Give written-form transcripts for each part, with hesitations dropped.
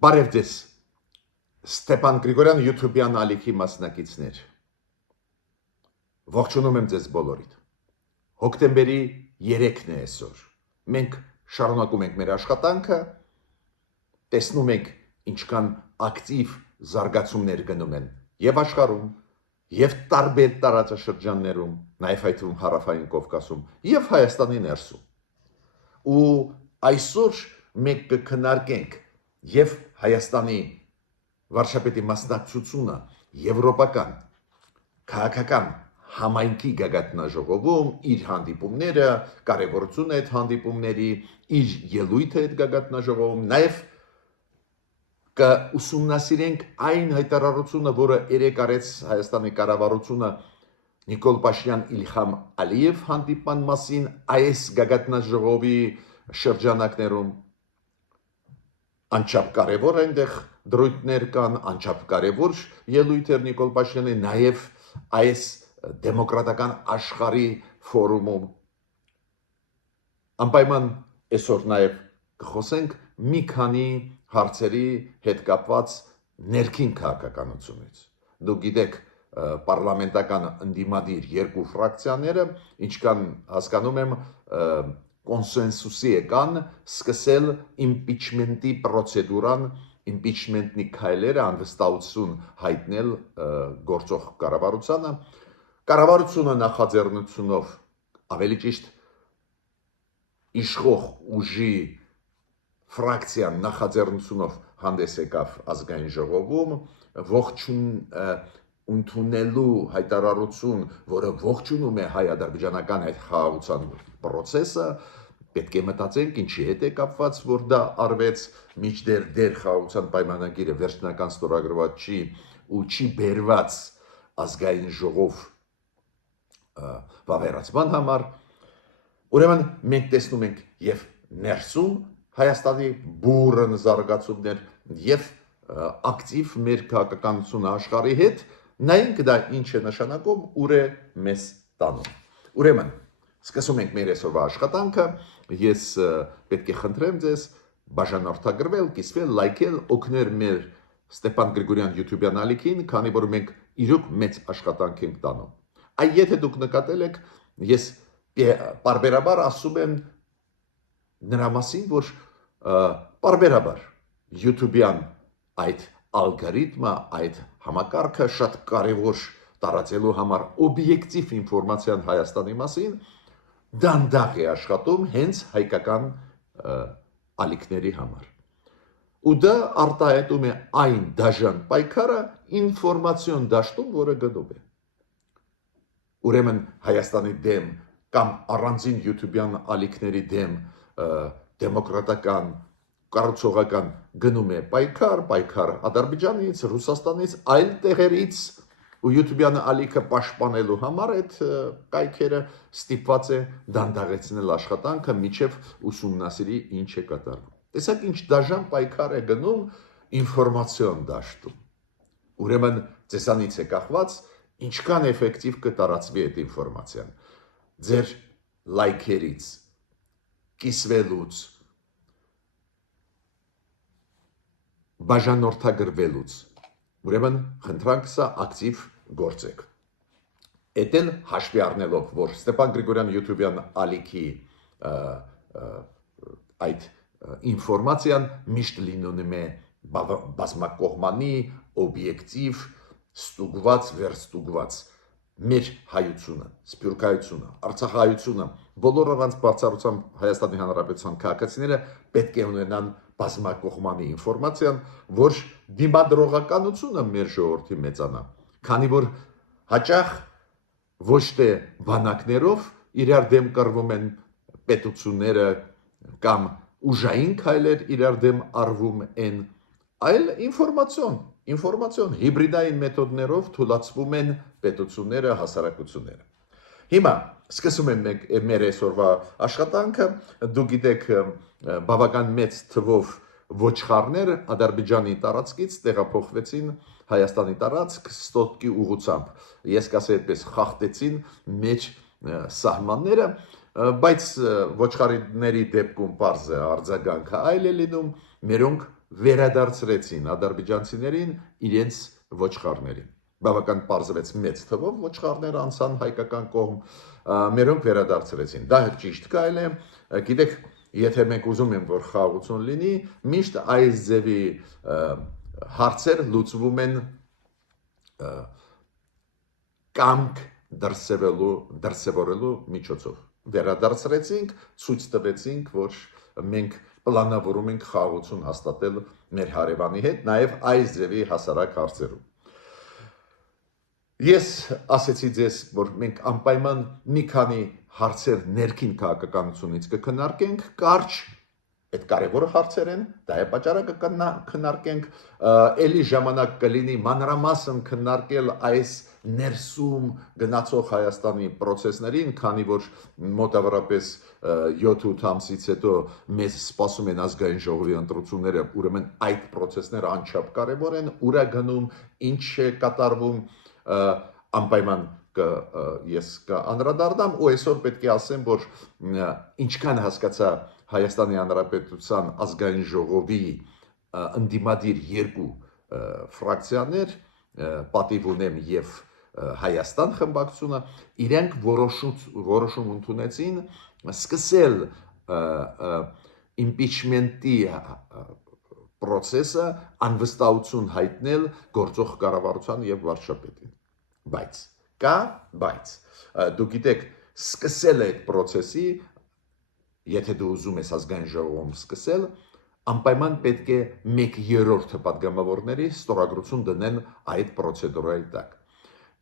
Բարև ձեզ, Ստեփան Գրիգորյան YouTube-յան ալիքի մասնակիցներ։ Ողջունում եմ ձեզ բոլորիդ։ Հոկտեմբերի 3-ն է այսօր։ Մենք շարունակում ենք մեր աշխատանքը, տեսնում ենք ինչքան ակտիվ զարգացումներ գնում են եւ աշխարհում, եւ տարբեր տարածաշրջաններում, նաեւ այդում հարավային Կովկասում եւ Հայաստանի ներսում։ Ու այսօր մենք կքննարկենք եւ Հայաստանի վարչապետի մասնակցությունը եվրոպական քաղաքական համայնքի գագաթնաժողովում, իր հանդիպումները, կարևորությունը այդ հանդիպումների, իր ելույթը այդ գագաթնաժողովում, նաեւ կուսումնասիրենք այն հայտարարությունը, որը երեկ արեց Հայաստանի կառավարությունը Նիկոլ Փաշինյան Իլհամ Ալիև հանդիպման մասին այս գագաթնաժողովի շրջանակներում անչափ կարևոր այնտեղ դրույթներ կան, անչափ կարևոր ելույթեր Նիկոլ Փաշինյանի, նաև այս դեմոկրատական աշխարհի ֆորումում անպայման այսօր նաև կխոսենք մի քանի հարցերի հետ կապված ներքին քաղաքականությունից։ Դուք գիտեք, պարլամենտական ընդդիմադիր երկու ֆրակցիաները, ինչքան հասկանում եմ, կոնսենսուսի եկան սկսել իմպիչմենտի պրոցեդուրան, իմպիչմենտի քայլերը անվստահություն հայտնել գործող կառավարությանը։ Կառավարությունը նախաձեռնությունով, ավելի ճիշտ իշխող ուժի ֆրակցիան նախաձեռնությունով հանդես եկավ ազգային ժողովում, ողջուն ընդունելու հայտարարություն, որը ողջունում է հայ-ադրբեջանական այդ խաղաղության process-ը, պետք է մտածենք ինչի հետ է կապված, որ դա արվեց, միջդեռ դեր խաղաղության պայմանագիրը վերջնական ստորագրված չի ու չի բերված ազգային ժողով վավերացման համար։ Ուրեմն մենք տեսնում ենք եւ ներսում Հայաստանի բուրըն զարգացումներ եւ ակտիվ մեր քաղաքականությունը աշխարհի հետ, նայենք դա ինչ է նշանակում, ուր է մեզ տանում։ Ուրեմն սկսում ենք մեր այսօրվա աշխատանքը, ես պետք է խնդրեմ ձեզ բաժանորդագրվել, կիսվել, լայքել, օգնել մեր Ստեփան Գրիգորյան YouTube-յան ալիքին, քանի որ մենք իրոք մեծ աշխատանք ենք տանում։ Այ եթե դուք նկատել եք, ես պարբերաբար ասում եմ նրա մասին, որ պարբերաբար YouTube-յան այդ ալգորիթմը, այդ համակարգը շատ կարևոր տարածելու համար օբյեկտիվ ինֆորմացիան Հայաստանի մասին դանդաղ է աշխատում հենց հայկական ալիքների համար։ Ու դա արտահայտում է այն դաժան պայքարը ինֆորմացիոն դաշտում, որը գնում է։ Ուրեմն Հայաստանի դեմ կամ առանձին YouTube-յան ալիքների դեմ դեմոկրատական, կառուցողական գնում է պայքար Ադրբեջանից, Ռուսաստանից, այլ տեղերից ու YouTube-յան ալիքը պաշտպանելու համար այդ կայքերը ստիպված է դանդաղեցնել աշխատանքը միջև ուսումնասիրի ինչ է կատարվում։ Տեսեք ինչ դաժան պայքար է գնում ինֆորմացիոն դաշտում։ Ուրեմն ցեսանից է կախված ինչքան էֆեկտիվ կտարածվի այդ ինֆորմացիան։ Ձեր լայքերից, կիսվելուց, բաժանորդագրվելուց։ Ուրեմն խնդրանք սա ակտիվ գործեք։ Էդ էլ հաշվի առնելով, որ Ստեփան Գրիգորյան YouTube-յան ալիքի այդ ինֆորմացիան միշտ լինում է բազմակողմանի, օբյեկտիվ, ստուգված, վերստուգված մեր հայությունը, սփյուռքայությունը, արցախայությունը, բոլոր առանց բացառությամբ Հայաստանի Հանրապետության քաղաքացիները պետք է ունենան բազմակողմանի ինֆորմացիան, որ դիմադրողականությունը մեր ժողովրդի մեծանա, քանի որ հաճախ ոչ թե բանակներով իրար դեմ կռվում են պետությունները կամ ուժային քայլեր իրար դեմ արվում են, այլ ինֆորմացիոն հիբրիդային մեթոդներով թույլատրվում են պետությունները, հասարակությունները։ Հիմա սկսում ենք մեր այսօրվա աշխատանքը, դուք գիտեք բավական մեծ թվով ոչխարներ Ադրբեջանի տարածքից տեղափոխվեցին Հայաստանի տարածք ստոտկի ուղղությամբ։ Ես կասեի այդպես խախտեցին մեր սահմանները, բայց ոչխարների դեպքում պարզ է արձագանքը այլ է լինում, մերոնք վերադարձրեցին ադրբեջանցիներին իրենց ոչխարներին։ Բավական պարզվեց մեծ թվով ոչխարներ անցան հայկական կողմ, մերոնք վերադարձրեցին։ Դա ճիշտ կայլ է, գիտեք, եթե մենք ուզում ենք, որ խաղաղություն լինի, միշտ այս ձևի հարցեր լուծվում են կամք դրսևորելու միջոցով։ Վերադարձրեցինք, ցույց տվեցինք, որ մենք պլանավորում ենք խաղաղություն հաստատել մեր հարևանի հետ, նաև այս ձևի հասարակ հարցերում։ Ես ասեցի ձեզ, որ մենք անպայման մի քանի հարցեր ներքին քաղաքականությունից կքննարկենք, կարճ, այդ կարևոր հարցեր են, դա է պատճառը կքննարկենք, էլի ժամանակ կլինի մանրամասն քննարկել այս ներսում գնացող Հայաստանի process-ներին, քանի որ մոտավորապես 7-8 ամսից հետո մեզ սպասում են ազգային ժողովի ընտրությունները, ուրեմն այդ process-ները անչափ կարևոր են, ուր է գնում, ինչ է կատարվում, անպայման ես կանդրադառնամ ու այսօր պետք է ասեմ, որ ինչքան հասկացա Հայաստանի Հանրապետության ազգային ժողովի ընդդիմադիր երկու ֆրակցիաներ, պատիվ ունեմ եւ Հայաստան խմբակցությունը, իրենք որոշում ընդունեցին սկսել impeachment-ի process-ը անվստահություն հայտնել գործող կառավարության եւ վարչապետին։ Բայց դու գիտեք, սկսել այդ process-ի, եթե դու ուզում ես ազգային ժողովում սկսել, անպայման պետք է 1/3 պատգամավորների ստորագրություն դնեն այդ պրոցեդուրայի տակ։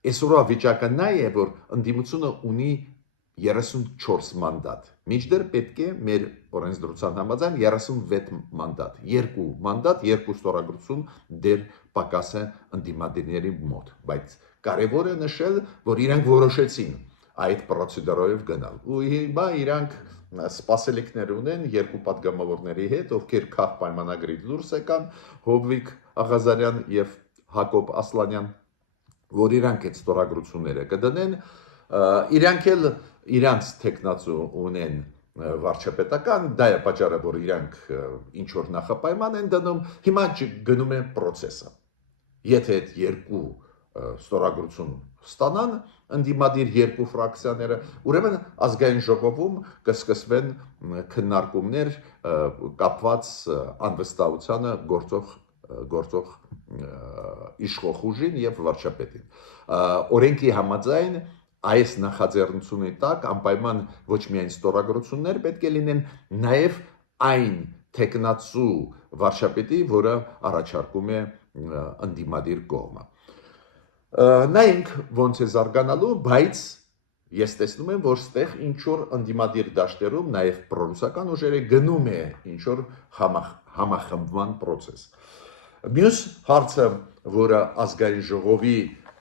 Այսօրվա վիճակը նա է, որ ընդդիմությունը ունի 34 մանդատ, մինչդեռ պետք է մեր օրենսդրության համաձայն 36 մանդատ, 2 մանդատ, 2 ստորագրություն դեր պակաս է ընդդիմադիրների մոտ, բայց կարևոր է նշել, որ իրանք որոշեցին այդ պրոցեդուրայով գնալ։ Ու հիմա իրանք սպասելիքներ ունեն երկու պատգամավորների հետ, ովքեր քաղ պայմանագրից դուրս եկան, Հովիկ Աղազարյան եւ Հակոբ Ասլանյան, որ իրանք այդ ստորագրությունները կդնեն, իրանք էլ իրանց տեխնացու ունեն վարչապետական, դա է պատճառը, որ իրանք ինչ որ նախապայման են դնում, հիմա գնում է process-ը։ Եթե այդ երկու ստորագրություն ստանան ընդդիմադիր երկու ֆրակցիաները, ուրեմն ազգային ժողովում կսկսվեն քննարկումներ կապված անվստահությանը գործող իշխող ուժին եւ վարչապետին։ Օրենքի համաձայն այս նախաձեռնությունը տակ անպայման ոչ միայն ստորագրություններ պետք է լինեն, նաեւ այն տեխնացու վարչապետի, որը առաջարկում է ընդդիմադիր կողմը։ Նայենք ոնց է զարգանալու, բայց ես տեսնում եմ, որ ստեղ ինչ որ ընդդիմադիր դաշտերում նաև պրոռուսական ուժերը գնում է ինչ որ համախմբման process։ Մյուս հարցը, որը ազգային ժողովի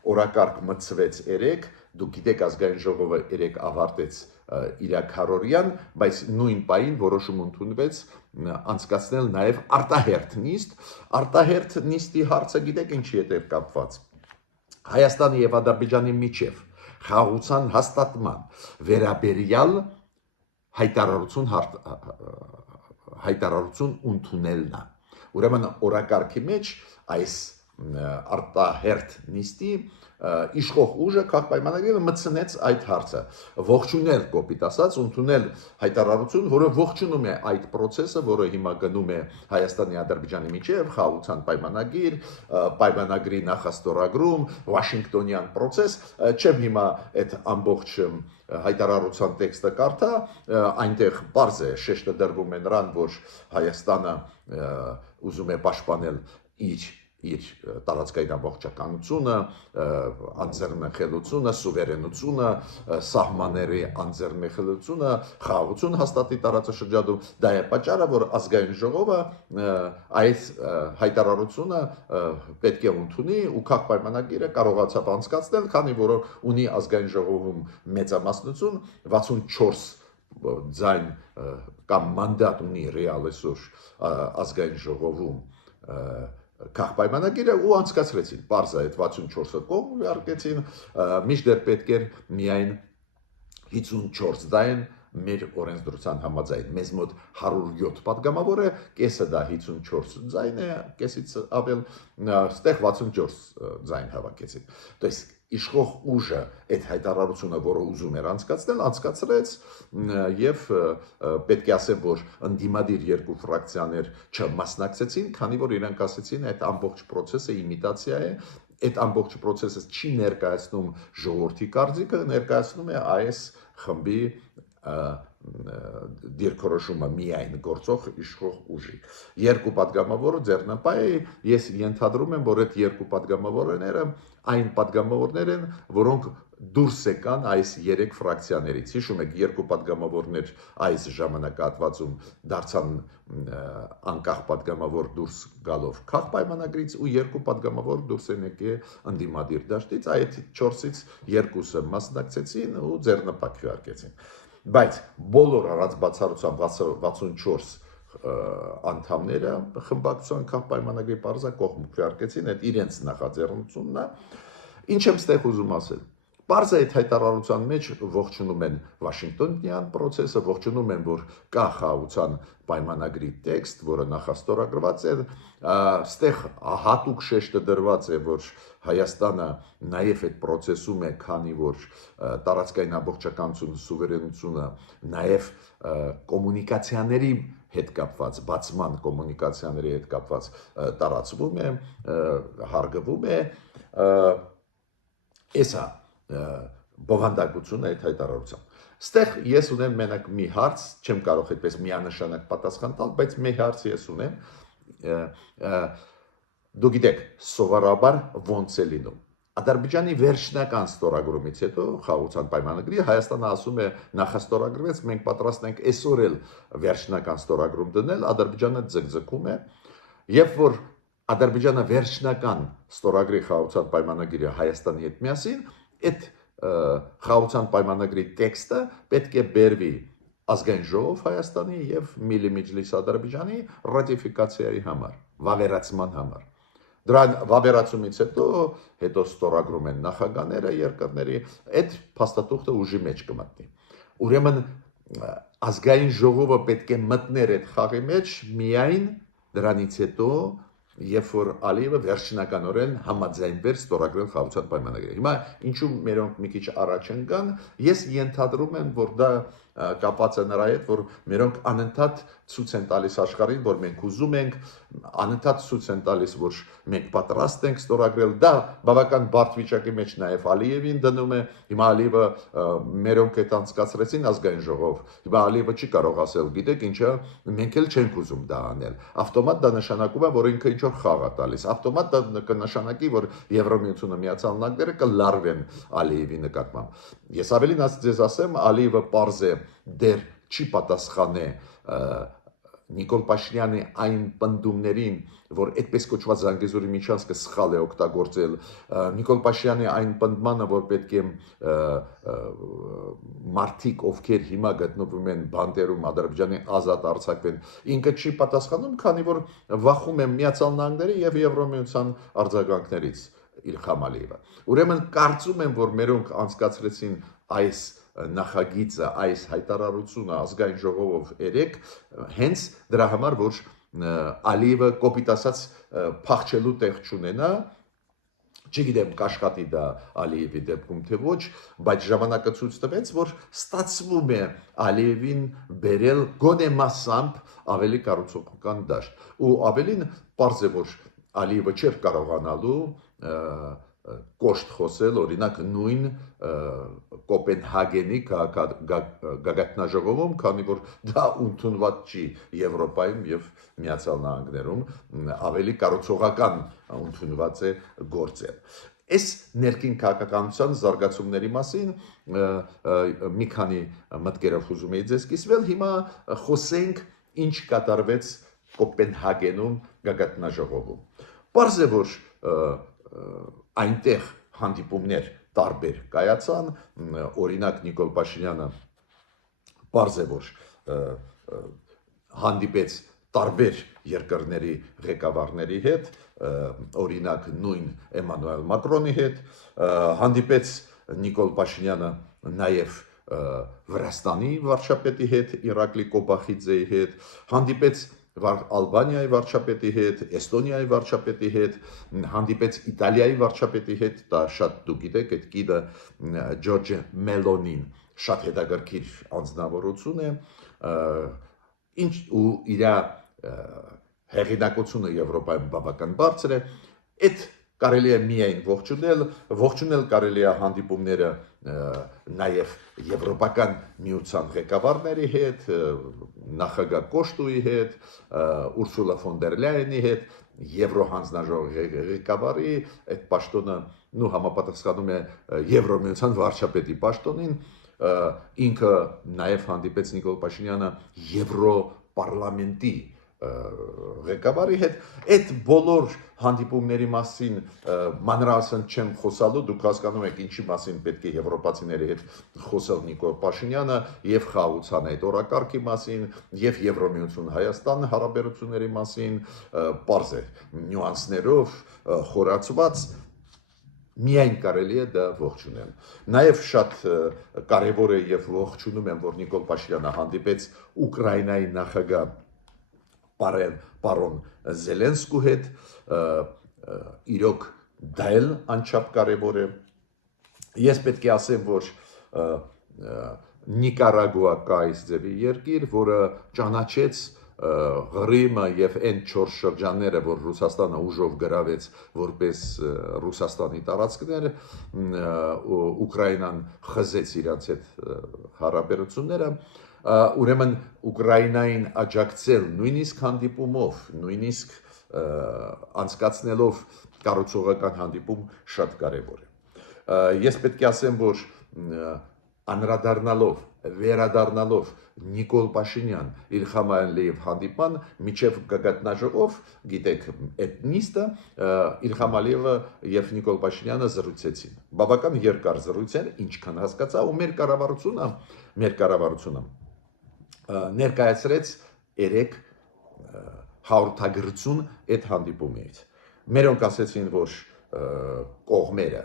օրակարգ մտցվեց երեք, դուք գիտեք ազգային ժողովը երեք ավարտեց իր քարորյան, բայց նույն պահին որոշում ընդունվեց անցկացնել նաև արտահերթ նիստի հարցը գիտեք ինչի հետ է կապված։ Հայաստանի եւ Ադրբեջանի միջև խաղաղության հաստատման վերաբերյալ հայտարարություն ընդունելն է։ Ուրեմն օրակարգի մեջ այս արտահերթ նիստի իշխող ուժը քաղ պայմանագրերը մտցնեց այդ հարցը, ողջունել կոպիտ ասած, ընդունել հայտարարություն, որը ողջունում է այդ process-ը, որը հիմա գնում է Հայաստանի Ադրբեջանի միջև, խաղաղության պայմանագիր, պայմանագրի նախաստորագրում, Վաշինգտոնյան process, չեմ հիմա այդ ամբողջ հայտարարության տեքստը կարդա, այնտեղ բարձ է շեշտը դրվում է նրան, որ Հայաստանը ուզում է պաշտպանել իր տարածքային ամբողջականությունը, անձեռնխելությունը, սուվերենությունը, սահմանների անձեռնխելությունը, խաղաղություն հաստատի տարածաշրջանում, դա է պատճառը, որ ազգային ժողովը այս հայտարարությունը պետք է ընդունի ու քաղ պայմանագիրը կարողացավ անցկացնել, քանի որ ունի ազգային ժողովում մեծամասնություն, 64 ձայն կամ մանդատ ունի ռեալ այսօր ազգային ժողովում քաղ պայմանագիրը ու անցկացրեցին, պարզ է այդ 64-ը կողմ ուղարկեցին, մինչդեռ պետք էր միայն 54 ձայն մեր օրենսդրության համաձայն մեզ մոտ 107 падգամավոր է, կեսը դա 54 ձայն է, կեսից ավել, ստեղ 64 ձայն հավաքեցին։ То есть իշխող ուժը այդ հայտարարությունը, որը ուզում էր անցկացնել, անցկացրեց եւ պետք է ասեմ, որ ընդդիմադիր երկու ֆրակցիաներ չմասնակցեցին, քանի որ իրանք ասեցին, այդ ամբողջ process-ը իմիտացիա է, այդ ամբողջ process-ը չի ներկայացնում ժողովրդի կարծիքը, ներկայացնում է այս խմբի դիրքորոշումը միայն գործող իշխող ուժի։ Երկու падգամավոր ձեռնապահ է, ես ենթադրում եմ, որ այդ երկու падգամավորները այն падգամավորներ են, որոնք դուրս եկան այս երեք ֆրակցիաներից։ Հիշում եք, երկու падգամավորներ այս ժամանակահատվածում դարձան անկախ падգամավոր դուրս գալով քաղ պայմանագրից ու երկու падգամավոր դուրս են եկել ընդդիմադիր դաշտից, այդ 4-ից 2-ը մասնակցեցին ու ձեռնապահ քվեարկեցին։ Բայց բոլոր առած բացառությամբ 64 անդամները խմբակցության քաղ պայմանագրի պարզակողմ քվեարկեցին, այդ իրենց նախաձեռնությունն է։ Ինչ եմ ստեղ ուզում ասել։ Պարզ է այդ հայտարարության մեջ ողջունում են Վաշինգտոնյան process-ը, ողջունում են, որ կա խաղաղության պայմանագրի տեքստ, որը նախաստորագրված է, ստեղ հատուկ շեշտը դրված է, որ Հայաստանը նաև այդ process-ում է, քանի որ տարածքային ամբողջականությունը, սուվերենությունը նաև կոմունիկացիաների հետ կապված, բացման կոմունիկացիաների հետ կապված տարածվում է, հարգվում է, էսա բովանդակությունը այդ հայտարարությամբ։ Ստեղ ես ունեմ մենակ մի հարց, չեմ կարող այդպես միանշանակ պատասխան տալ, բայց մի հարց ես ունեմ։ Դու գիտեք, սովորաբար ոնց է լինում։ Ադրբեջանի վերջնական ստորագրումից հետո խաղաղության պայմանագրի Հայաստանը ասում է նախաստորագրվեց, մենք պատրաստ ենք այսօր էլ վերջնական ստորագրում դնել, Ադրբեջանը ձգձգում է, երբ որ Ադրբեջանը վերջնական ստորագրի խաղաղության պայմանագիրը Հայաստանի հետ միասին, այդ խաղաղության պայմանագրի տեքստը պետք է բերվի ազգային ժողով Հայաստանի եւ Միլի Մեջլիս Ադրբեջանի ռատիֆիկացիայի համար, վավերացման համար։ Դրան վավերացումից հետո ստորագրում են նախագահները երկրների, այդ փաստաթուղթը ուժի մեջ կմտնի։ Ուրեմն ազգային ժողովը պետք է մտներ այդ խաղի մեջ միայն դրանից հետո, երբ որ Ալիևը վերջնականորեն համաձայնվեր ստորագրել խաղաղության պայմանագրը։ Հիմա ինչու մերոնք մի քիչ առաջ են գան, ես ենթադրում եմ, որ դա կապված է նրա հետ, որ մերոնք անընդհատ ցույց են տալիս աշխարհին, որ մենք ուզում ենք, անընդհատ ցույց են տալիս, որ մենք պատրաստ ենք ստորագրել։ Դա բավական բարդ վիճակի մեջ նաև Ալիևին դնում է։ Հիմա Ալիևը մերոնք այդ անցկացրեցին ազգային ժողով։ Հիմա Ալիևը չի կարող ասել, գիտեք ինչա, մենք էլ չենք ուզում դա անել։ Ավտոմատ դա նշանակում է, որ ինքը ինչ որ խաղ է տալիս։ Ավտոմատ դա կնշանակի, որ Եվրամիությունը Միացյալ Նահանգները կլարվեն Ալիևի նկատմամբ։ Ես ավելին ձեզ ասեմ, Ալիևը պարզ է դեր չի պատասխանե Նիկոլ Փաշինյանի այն պնդումներին, որ այդպես կոչված Զանգեզուրի միջանցքը սխալ է օգտագործել, Նիկոլ Փաշինյանի այն պնդմանը, որ պետք է մարդիկ, ովքեր հիմա գտնվում են բանտերում Ադրբեջանի ազատ արձակվեն, ինքը չի պատասխանում, քանի որ վախում է Միացյալ Նահանգների եւ Եվրամիության արձագանքներից Իլհամ Ալիևը։ Ուրեմն կարծում եմ, որ մերոնք անցկացրեցին այս նախագիծը, այս հայտարարությունը ազգային ժողովով երեք, հենց դրա համար, որ Ալիևը կոպիտ ասած փախչելու տեղ չունենա, չգիտեմ կաշխատի դա Ալիևի դեպքում թե ոչ, բայց ժամանակը ցույց տվեց, որ ստացվում է Ալիևին բերել գոնե մասամբ ավելի կառուցողական դաշտ։ Ու ավելին պարզ է, որ Ալիևը չէր կարողանալու կոշտ խոսել, օրինակ նույն Կոպենհագենի գագաթնաժողովում, քանի որ դա ընդունված չի Եվրոպայում եւ Միացյալ Նահանգներում, ավելի կառուցողական ընդունված է գործել։ Այս ներքին քաղաքականության զարգացումների մասին մի քանի մտքերով ուզում եի ձեզ կիսվել, հիմա խոսենք ինչ կատարվեց Կոպենհագենում գագաթնաժողովում։ Պարզ է, որ այնտեղ հանդիպումներ տարբեր կայացան, օրինակ Նիկոլ Փաշինյանը պարզ է, որ հանդիպեց տարբեր երկրների ղեկավարների հետ, օրինակ նույն Էմանուել Մակրոնի հետ, հանդիպեց Նիկոլ Փաշինյանը նաև Վրաստանի վարչապետի հետ, Իրակլի Կոբախիձեի հետ, հանդիպեց Ալբանիայի վարչապետի հետ, Էստոնիայի վարչապետի հետ, հանդիպեց Իտալիայի վարչապետի հետ, դա շատ դուք գիտեք, այդ կիդը Ջորջ Մելոնին շատ հետաքրքիր անձնավորություն է, ինչ ու իր հեղինակությունը Եվրոպայում բավական բարձր է, այդ կարելի է միայն ողջունել կարելի է հանդիպումները նաև Եվրոպական միության ղեկավարների հետ, նախագահ Կոշտուի հետ, Ուրսուլա ֆոն դեր Լայենի հետ, Եվրոհանձնաժողովի ղեկավարի այդ պաշտոնը համապատասխանում է Եվրոմիության վարչապետի պաշտոնին, ինքը նաև հանդիպեց Նիկոլ Փաշինյանը Եվրոպարլամենտի ղեկավարի հետ, այդ բոլոր հանդիպումների մասին մանրամասն չեմ խոսալու, դուք հասկանում եք ինչի մասին պետք է եվրոպացիների հետ խոսել Նիկոլ Փաշինյանը եւ խաղաղության այդ օրակարգի մասին եւ Եվրոմիություն Հայաստան հարաբերությունների մասին, պարզ է նյուանսներով խորացված միայն կարելի է դա ողջունել։ Նաև շատ կարևոր է եւ ողջունում եմ, որ Նիկոլ Փաշինյանը հանդիպեց Ուկրաինայի նախագահ պարոն Զելենսկու հետ, իրոք դա էլ անչափ կարևոր է։ Ես պետք է ասեմ, որ Նիկարագուա կա այս ձևի երկիր, որը ճանաչեց Ղրիմը եւ այն 4 շրջանները, որ Ռուսաստանը ուժով գրավեց որպես Ռուսաստանի տարածքներ, Ուկրաինան խզեց իրաց այդ հարաբերությունները, ուրեմն Ուկրաինային աջակցել նույնիսկ հանդիպումով, նույնիսկ անցկացնելով կառուցողական հանդիպում շատ կարևոր է։ Ես պետք է ասեմ, որ անդրադառնալով, վերադառնալով Նիկոլ Փաշինյան Իլհամ Ալիև հանդիպան միջև գագաթնաժողով, գիտեք, այդ նիստը Իլհամ Ալիևը եւ Նիկոլ Փաշինյանը զրուցեցին։ Բավական երկար զրույց էր, ինչքան հասկացա, ու մեր կառավարությունը ներկայացրեց 3 հաղորդագրություն այդ հանդիպումից։ Մերոնք ասեցին, որ կողմերը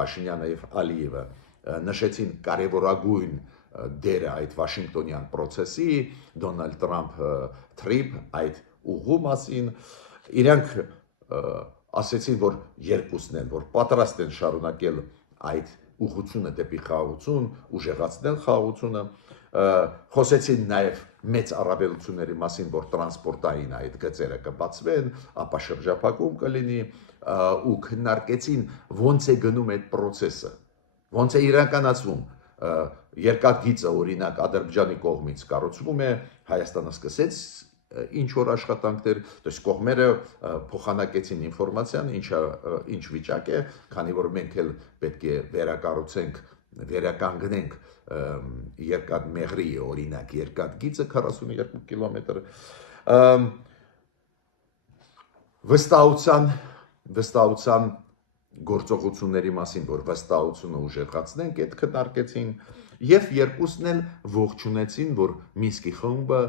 Փաշինյանը եւ Ալիևը նշեցին կարևորագույն դերը այդ Վաշինգտոնյան process-ի, Դոնալդ Թրամփ այդ ուղու մասին, իրանք ասեցին, որ երկուսն են, որ պատրաստ են շարունակել այդ ուղղությունը դեպի խաղաղություն, ուժեղացնել խաղաղությունը, խոսեցին նաև մեծ առավելությունների մասին, որ տրանսպորտային այդ գծերը կբացվեն, ապա շրջափակում կլինի, ու քննարկեցին ոնց է գնում այդ process-ը, ոնց է իրականացվում, երկաթգիծը օրինակ Ադրբեջանի կողմից կառուցվում է, Հայաստանը սկսեց ինչ որ աշխատանքներ, то есть կողմերը փոխանակեցին ինֆորմացիան, ինչ վիճակ է, քանի որ մենք էլ պետք է վերականգնենք Երկաթմեղրի օրինակ երկաթգիծը 42 կիլոմետր, վստահության գործողությունների մասին, որ վստահությունը ուժեղացնենք, այդ քննարկեցին եւ երկուսն էլ ողջունեցին, որ Մինսկի խումբը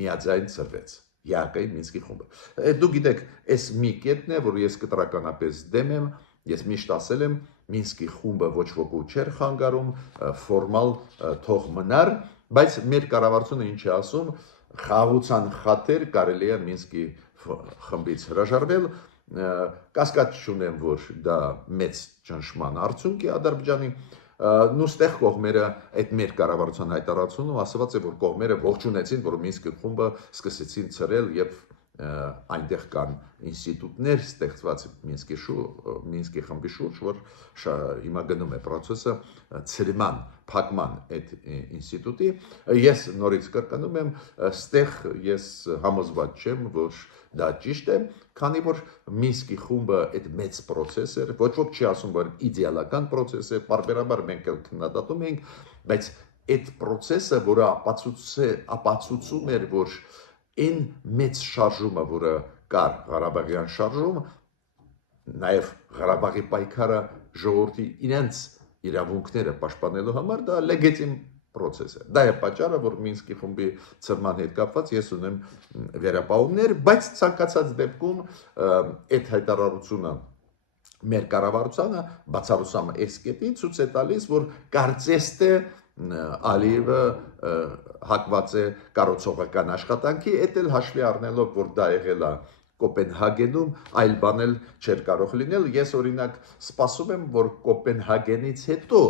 միաձայն ծրվեց։ Յակայի Մինսկի խումբը։ Դուք գիտեք, այս մի կետն է, որ ես կտրականապես դեմ եմ, ես միշտ ասել եմ, Մինսկի խումբը ոչ ոքի չէր խանգարում, ֆորմալ թող մնար, բայց մեր կառավարությունը ինչ է ասում, խաղաղության խաթեր կարելի է Մինսկի խմբից հրաժարվել, կասկած չունեմ, որ դա մեծ ճնշման արդյունք է Ադրբեջանի, նույնստեղ կողմերը այդ մեր կառավարության հայտարարությունում ասված է, որ կողմերը ողջունեցին, որ Մինսկի խումբը սկսեցին ծրել եւ այնտեղ կան ինստիտուտներ ստեղծված Մինսկի խմբի շուրջ, որ հիմա գնում է process-ը ծրման, փակման այդ ինստիտուտի, ես նորից կրկնում եմ, ստեղ ես համոզված չեմ, որ դա ճիշտ է, քանի որ Մինսկի խումբը այդ մեծ process էր, ոչ ոք չի ասում, որ իդեալական process է, բարբերաբար մենք էլ քննադատում ենք, բայց այդ process-ը, որը ապացուցում էր, որ այն մեծ շարժումը, որը կար Ղարաբաղյան շարժում, նաև Ղարաբաղի պայքարը ժողովրդի իրենց իրավունքները պաշտպանելու համար, դա լեգիտիմ process է։ Դա է պատճառը, որ Մինսկի խմբի ծրման հետ կապված ես ունեմ վերապահումներ, բայց ցանկացած դեպքում այդ հայտարարությունը մեր կառավարությունը բացառությամբ այս կետին ցույց է տալիս, որ կարծես թե Ալիևը հակված է կառուցողական աշխատանքի, էդ էլ հաշվի առնելով, որ դա եղել է Կոպենհագենում, այլ բան էլ չէր կարող լինել։ Ես օրինակ սպասում եմ, որ Կոպենհագենից հետո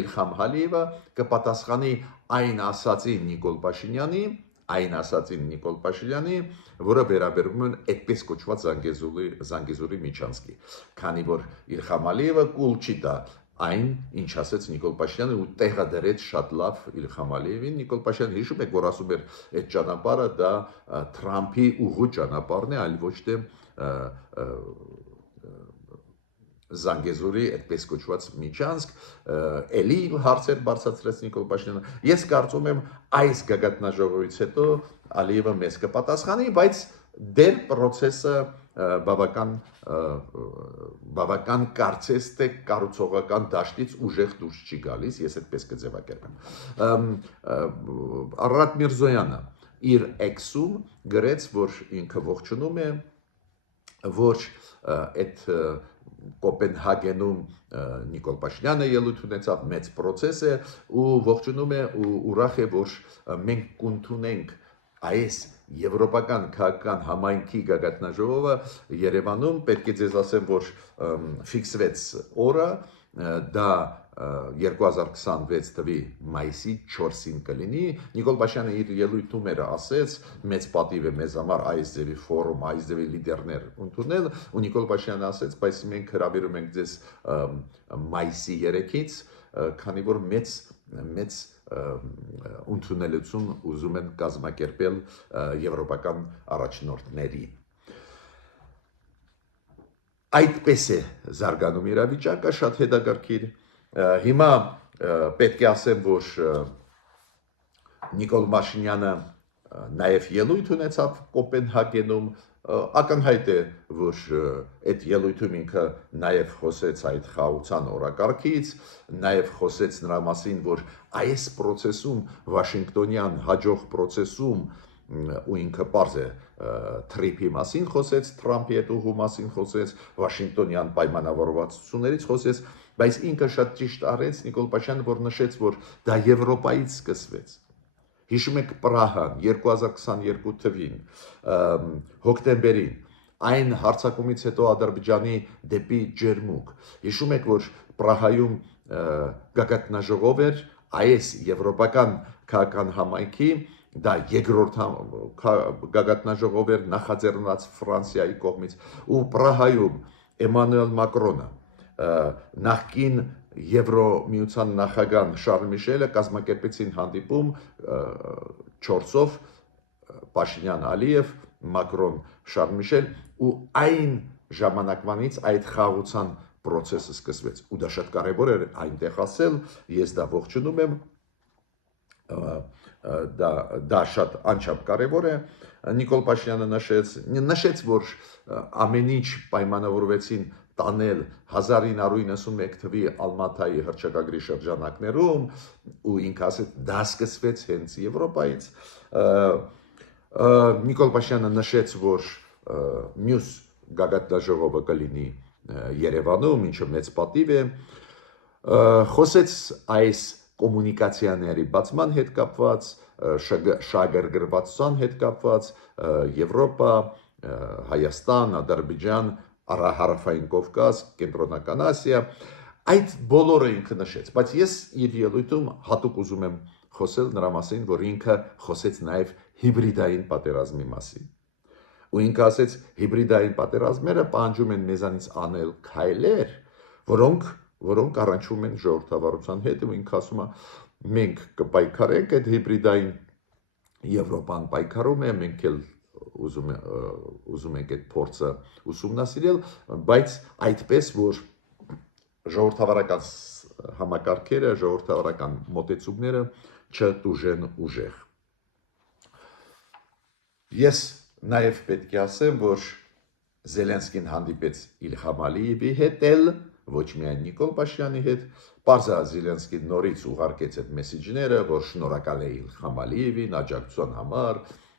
Իլհամ Ալիևը կպատասխանի այն ասածին Նիկոլ Փաշինյանի, որը վերաբերում է այդպես կոչված Զանգեզուրի միջանցքի, քանի որ Իլհամ Ալիևը կուլ չի տա այն, ինչ ասեց Նիկոլ Փաշինյանը ու տեղադրեց շատ լավ Իլհամ Ալիևին։ Նիկոլ Փաշինյանը հիշում եք, որ ասում էր, այդ ճանապարհը դա Թրամփի ուղու ճանապարհն է, այլ ոչ թե Զանգեզուրի այդպես կոչված միջանցք, էլի հարցեր բարձրացրեց Նիկոլ Փաշինյանը։ Ես կարծում եմ այս գագաթնաժողովից հետո Ալիևը մեզ կպատասխանի, բայց դեր process-ը բավական կարծես թե կառուցողական դաշտից ուժեղ դուրս չի գալիս, ես այդպես կձևակերպեմ։ Արարատ Միրզոյանը իր էքսում գրեց, որ ինքը ողջունում է, որ այդ Կոպենհագենում Նիկոլ Փաշինյանը ելույթ ունեցավ, մեծ process է ու ողջունում է ու ուրախ է, որ մենք կընդունենք այս եվրոպական քաղաքական համայնքի գագաթնաժողովը Երևանում, պետք է ձեզ ասեմ, որ ֆիքսվեց օրը, դա 2026 թվականի մայիսի 4-ին կլինի։ Նիկոլ Փաշինյանը իր ելույթում էր ասեց, մեծ պատիվ է մեզ համար այս ձևի ֆորում, այս ձևի լիդերներ ընդունել, ու Նիկոլ Փաշինյանը ասեց, բայց մենք հրավիրում ենք ձեզ մայիսի 3-ից, քանի որ մեծ ընդունելություն ուզում են կազմակերպել եվրոպական առաջնորդների։ Այդպես է զարգանում իրավիճակը, շատ հետաքրքիր։ Հիմա պետք է ասեմ, որ Նիկոլ Փաշինյանը նաև ելույթ ունեցավ Կոպենհագենում, ակնհայտ է, որ այդ ելույթում ինքը նաև խոսեց այդ խաղաղության օրակարգից, նաև խոսեց նրա մասին, որ այս process-ում Վաշինգտոնյան հաջող process-ում ու ինքը պարզ է թրիփի մասին խոսեց, Թրամփի հետ ուղու մասին խոսեց, Վաշինգտոնյան պայմանավորվածություններից խոսեց, բայց ինքը շատ ճիշտ արեց Նիկոլ Փաշինյանը, որ նշեց, որ դա Եվրոպայից սկսվեց։ Հիշում եք Պրահան 2022 թվին, հոկտեմբերին, այն հարձակումից հետո Ադրբեջանի դեպի ջերմուկ։ Հիշում եք, որ Պրահայում գագաթնաժողով էր այս եվրոպական քաղաքական համայնքի, դա երկրորդ գագաթնաժողով էր նախաձեռնված Ֆրանսիայի կողմից, ու Պրահայում Էմանուել Մակրոնը, նախկին Եվրոմիության նախագահ Շարլ Միշելը կազմակերպեցին հանդիպում 4-ով Փաշինյան Ալիև, Մակրոն, Շարլ Միշել, ու այն ժամանակվանից այդ խաղաղության process-ը սկսվեց։ Ու դա շատ կարևոր էր այնտեղ ասել, ես դա ողջունում եմ, դա շատ անչափ կարևոր է։ Նիկոլ Փաշինյանը նշեց, որ ամեն ինչ պայմանավորվեցին տանել 1991 թվականի Ալմաթայի հռչակագրի շրջանակներում, ու ինքը ասեց, դա սկսվեց հենց Եվրոպայից։ Նիկոլ Փաշինյանը նշեց, որ մյուս գագաթնաժողովը կլինի Երևանում, ինչը մեծ պատիվ է, խոսեց այս կոմունիկացիաների բացման հետ կապված, շահագրգռվածության հետ կապված, Եվրոպա, Հայաստան, Ադրբեջան, Հարավային Կովկաս, Կենտրոնական Ասիա, այդ բոլորը ինքը նշեց, բայց ես իր ելույթում հատուկ ուզում եմ խոսել նրա մասին, որ ինքը խոսեց նաև հիբրիդային պատերազմի մասին։ Ու ինքը ասեց, հիբրիդային պատերազմները պահանջում են մեզանից անել քայլեր, որոնք առնչվում են ժողովրդավարության հետ, ու ինքը ասում է, մենք կպայքարենք այդ հիբրիդային, Եվրոպան պայքարում է, մենք էլ ուզում ենք այդ փորձը ուսումնասիրել, բայց այդպես, որ ժողովրդավարական համակարգերը, ժողովրդավարական մոտեցումները չտուժեն ուժեղ։ Ես նաև պետք է ասեմ, որ Զելենսկին հանդիպեց Իլհամ Ալիևի հետ էլ, ոչ միայն Նիկոլ Փաշինյանի հետ, պարզ է Զելենսկին նորից ուղարկեց այդ մեսիջները, որ շնորհակալ է Իլհամ Ալիևին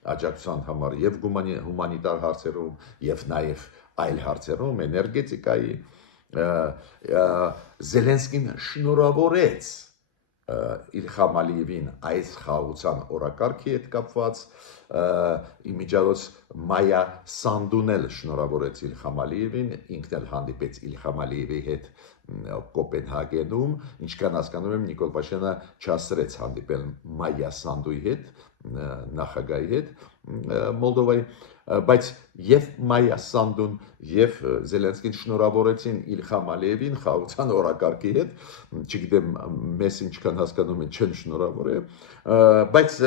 աջակցության համար եւ հումանիտար հարցերում եւ նաեւ այլ հարցերում, էներգետիկայի։ Զելենսկին շնորհավորեց Իլխամ Ալիևին այս խաղաղության օրակարգի հետ կապված իմիջիալոց Մայա Սանդուն էլ շնորհավորեց Իլխամ Ալիևին, ինքն էլ հանդիպեց Իլխամ Ալիևի հետ Կոպենհագենում, ինչքան հասկանում եմ Նիկոլ Փաշինյանը չասրեց հանդիպել Մայա Սանդուի հետ, նախագահի հետ Մոլդովայի, բայց եւ Մայա Սանդուն եւ Զելենսկին շնորհավորեցին Իլխամ Ալիևին խաղաղության օրակարգի հետ, չգիտեմ մեզ ինչքան հասկանում են չեն շնորհավորել, բայց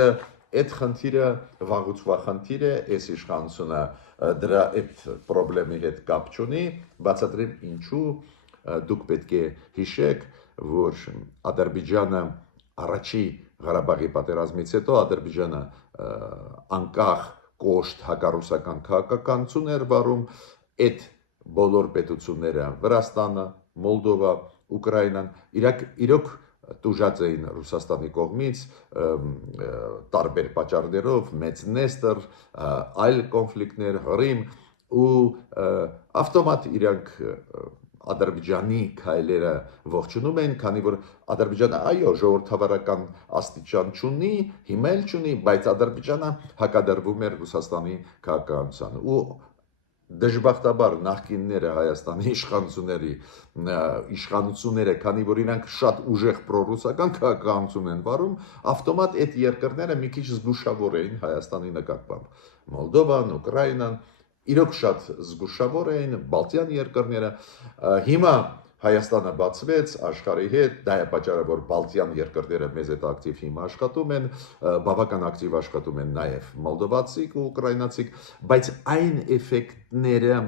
այդ խնդիրը վաղուց խնդիր է, այս իշխանությունը դրա այդ խնդրի հետ կապ չունի, բացատրեմ ինչու դուք պետք է հիշեք, որ Ադրբեջանը առաջի Ղարաբաղի պատերազմից հետո Ադրբեջանը անկախ կոշտ հակառուսական քաղաքականություն էր վարում, այդ բոլոր պետությունները Վրաստանը, Մոլդովա, Ուկրաինան իրոք տուժած էին Ռուսաստանի կողմից տարբեր պատճառներով, մեծ նեստր, այլ կոնֆլիկտներ, Ղրիմ ու ավտոմատ իրանք Ադրբեջանի քայլերը ողջունում են, քանի որ Ադրբեջանը այո ժողովրդավարական աստիճան չունի, հիմա էլ չունի, բայց Ադրբեջանը հակադրվում էր Ռուսաստանի քաղաքականությանը ու դժբախտաբար նախկինները Հայաստանի իշխանությունները, քանի որ իրանք շատ ուժեղ պրոռուսական քաղաքականություն են վարում, ավտոմատ այդ երկրները մի քիչ զգուշավոր էին Հայաստանի նկատմամբ, Մոլդովան, Ուկրաինան իրոք շատ զգուշավոր էին, Բալտյան երկրները, հիմա Հայաստանը բացվեց աշխարհի հետ, դա է պատճառը, որ Բալտյան երկրները մեզ հետ ակտիվ հիմա աշխատում են, բավական ակտիվ աշխատում են նաև մոլդովացիք ու ուկրաինացիք, բայց այն էֆեկտները,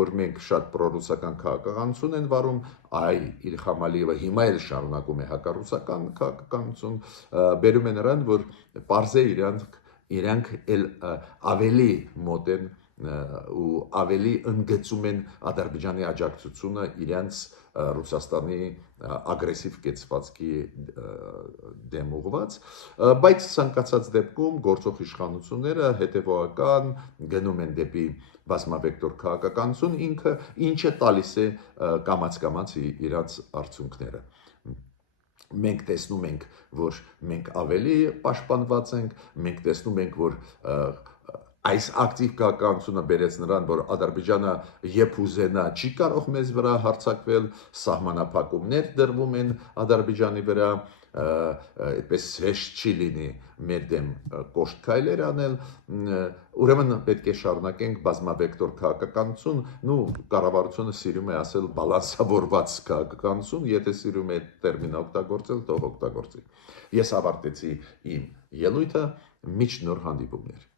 որ մենք շատ պրոռուսական քաղաքականություն են վարում, Իլխամ Ալիևը հիմա էլ շարունակում է հակառուսական քաղաքականություն, բերում է նրան, որ պարզ է իրանք ավելի մոտ են ու ավելի ընդգծում են Ադրբեջանի աջակցությունը իրենց Ռուսաստանի ագրեսիվ կեցվածքի դեմ ուղղված, բայց ցանկացած դեպքում գործող իշխանությունները հետևողական գնում են դեպի բազմավեկտոր քաղաքականություն, ինչը տալիս է կամաց-կամաց իրենց արդյունքները։ Մենք տեսնում ենք, որ մենք ավելի պաշտպանված ենք, մենք տեսնում ենք, որ այս ակտիվ քաղաքականությունը բերեց նրան, որ Ադրբեջանը երբ ուզենա չի կարող մեզ վրա հարձակվել, սահմանափակումներ դրվում են Ադրբեջանի վրա, այդպես հեշտ չի լինի մեր դեմ կոշտ քայլեր անել, ուրեմն պետք է շարունակենք բազմավեկտոր քաղաքականություն, կառավարությունը սիրում է ասել բալանսավորված քաղաքականություն, եթե սիրում է տերմինը օգտագործել, թող օգտագործի։ Ես ավարտեցի իմ ելույթը, մինչ նոր հանդիպումներ։